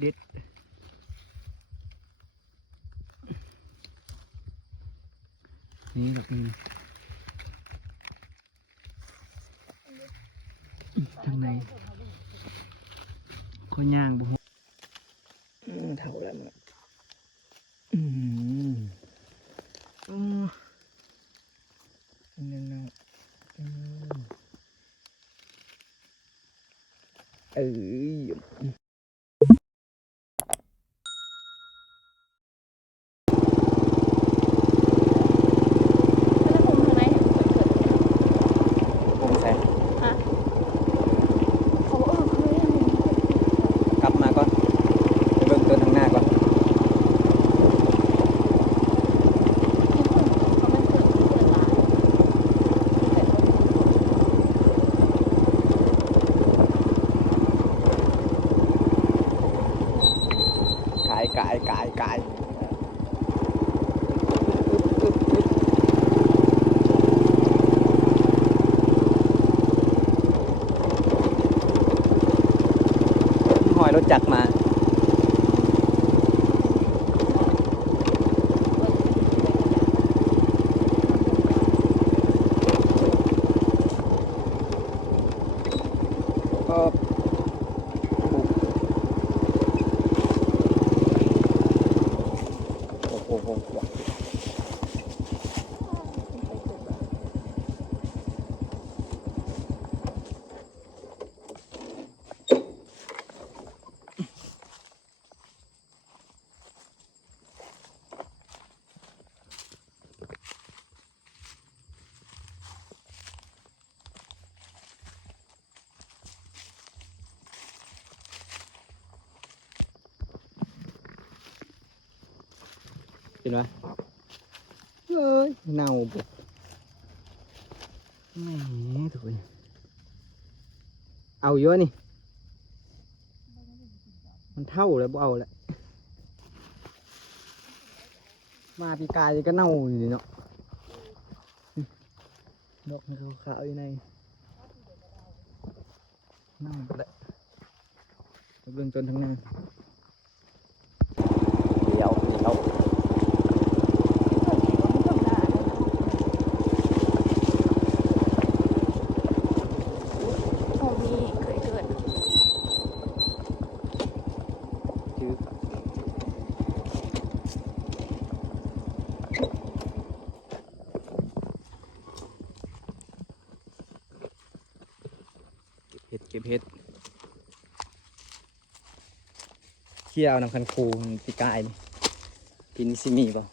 เด็ดนี่แบบนี้ทางในข้อย่างบุเท่าแล้วมั้งนั่นเอ้ยผมใส่กลับมาก่อนไปเบิ่งต้นทางหน้าก่อนกายหอยรถจักรมาก็โอ้โหเห็นไหมเฮ้ยเน่าบุกแหมถูกเลยเอาเยอะนี่มันเท่าเลยบ่เอาแหละมาปีกายก็เน่าอยู่เนาะดอกขาวๆอยู่ในเน่าหมดแล้วเบื้องต้นทั้งนั้นเดี๋ยวเก็บเห็ดเขี่ยวนำคันคูปีกายนี่กินซิมีป่ะ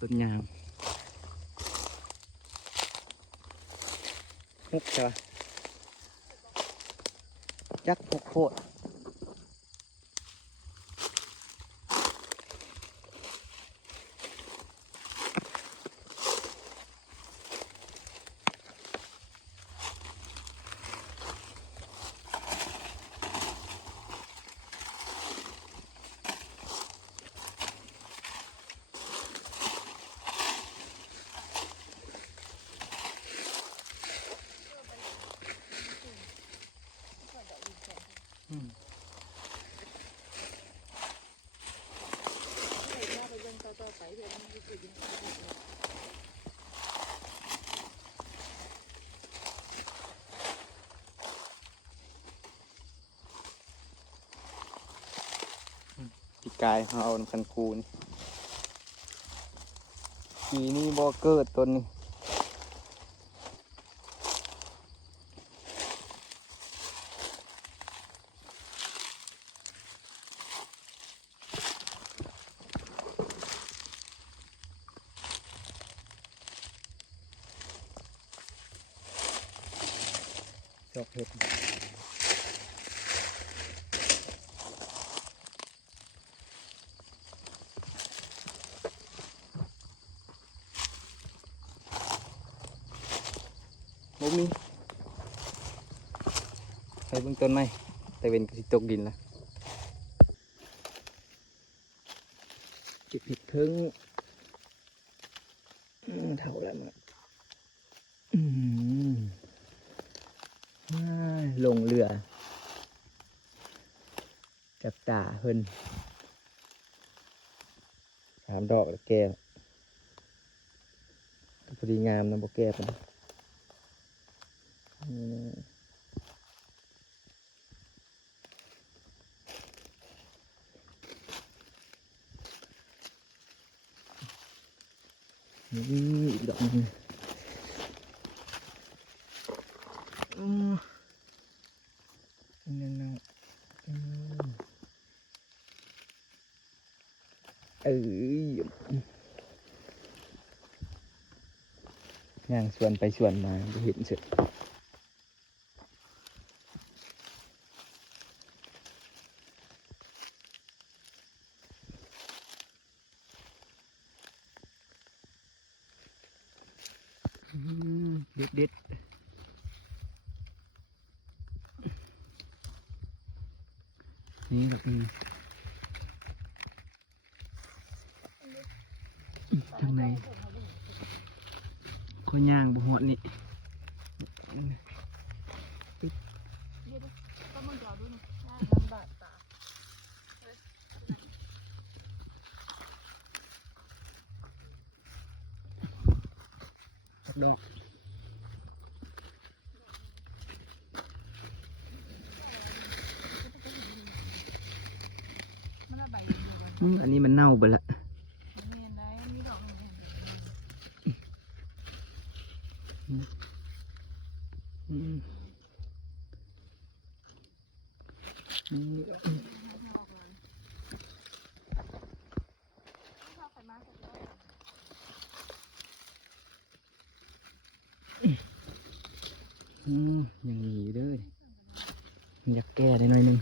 ต้นยางฮุกใช่ปะจักฮุกโคตรปีกายเขาเอาคันคูนปีนี้บ่เกิดต้นนี้ดอกเห็ดบ่มีไปเบื้องต้นไหมแต่เป็นกระสิตกดินละ เก็บเห็ดพึ่งเท่าแล้วมั้งลงเรือจับตาเพิ่น3 ดอกแล้วแก่พอดีงามนะบ่แก่ปานอีกดอกนึงนั่นนะย่างสวนไปสวนมาเห็นเสร็จเด็ดนี่แบบทางในข้อย่างบุหอดนี่ดอกอันนี้มันเน่าไปแล้วอย่างนี้เด้ออยากแก้ได้หน่อยนึง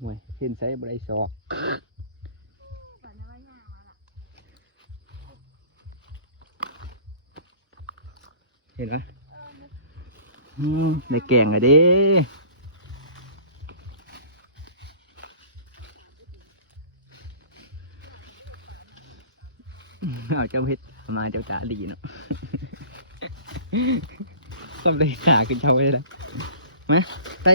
ห่วยเห็นใส่บริสอกเห็นไหมในแกงอะเด้เอาเจ้าเพชรมาเจ้าจ๋าดีเนาะทำได้หาขึ้นเช้าไว้แล้วไหมใส่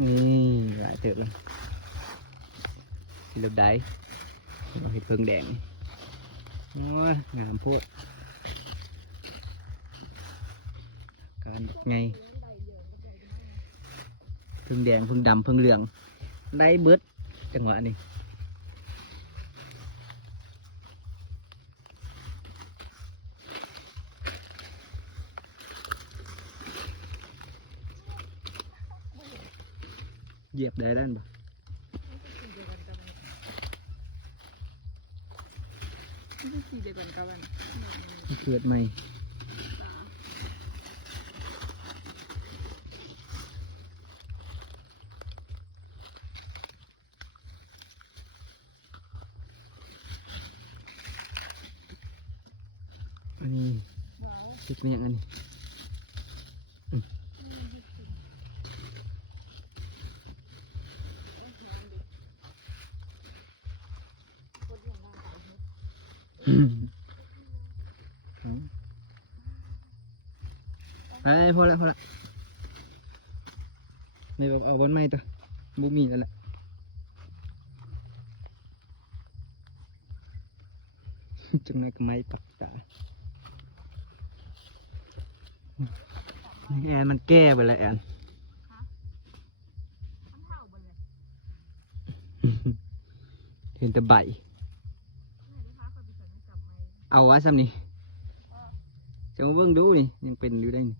นี่หลายเติบเลยที่เราได้เราเห็ดเพิ่งแดงโอ้ยงามพวกการไงเพิ่งแดงเพิ่งดำเพิ่งเหลืองได้เบิดจังหวะนี้เหยียบได้ด้านบ่เกิดใหม่อันนี้ติดแมงอันนี้ไอ้พอแล้วไม่เอาบอลไม้ตัวบุมีแล้วแหละจังไรก็ไม้ปักตาแอนมันแก้ไปแล้วแอนเห็นแต่ใบเอาวะซ้ำนี่จะมาเบิ่งดูนี่ยังเป็นอยู่ได้นี่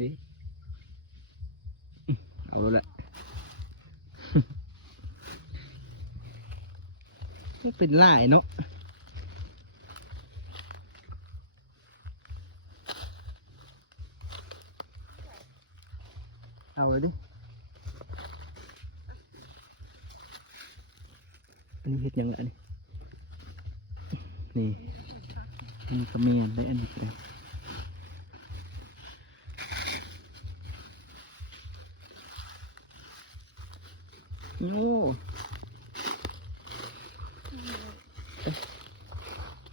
ดิเอาละเป็นลายเนาะเอาเลยดิ อันนี้เห็ดหยังละนี่นี่กระเมียนได้อันนี้เลยโอ้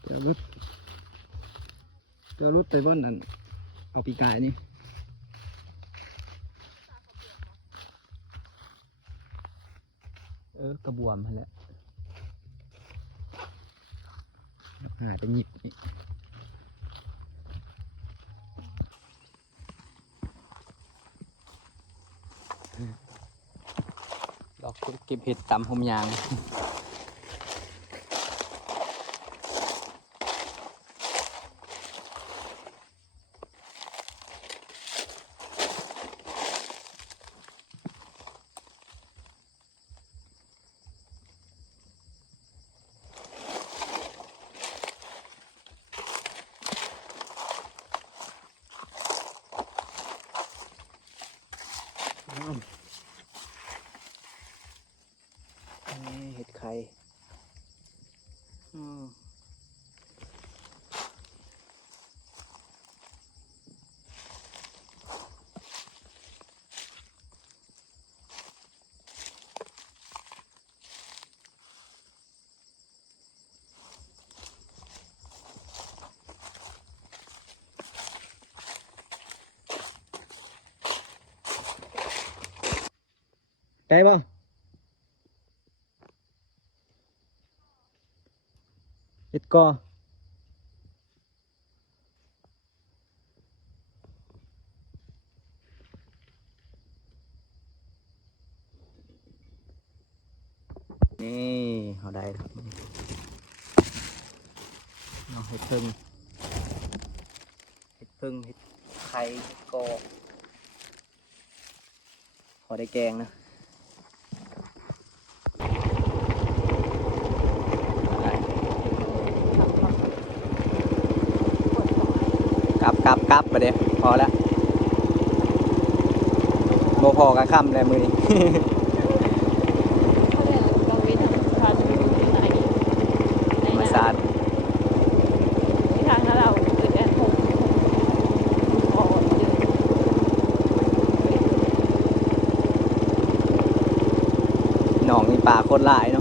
เดี๋ยวรุดไปบ้านนั่นเอาปีกายนี่กระบวมมาแล้วหาจะหยิบนี่ดอกเก็บเห็ดตำหอมยางเห็ดไข่ได้ป่ะเห็ดกอนี่เอาได้ครับเอาเห็ดพึ่งเห็ดไข่เห็ดกอขอได้แกงนะกลับไปเดี๋ยวพอแล้วโมพอกับค่ำเลยมือนี้ มาสาดที่ทางเราเกิดแอนหกหนองนี่ป่าโคตรหลายเนาะ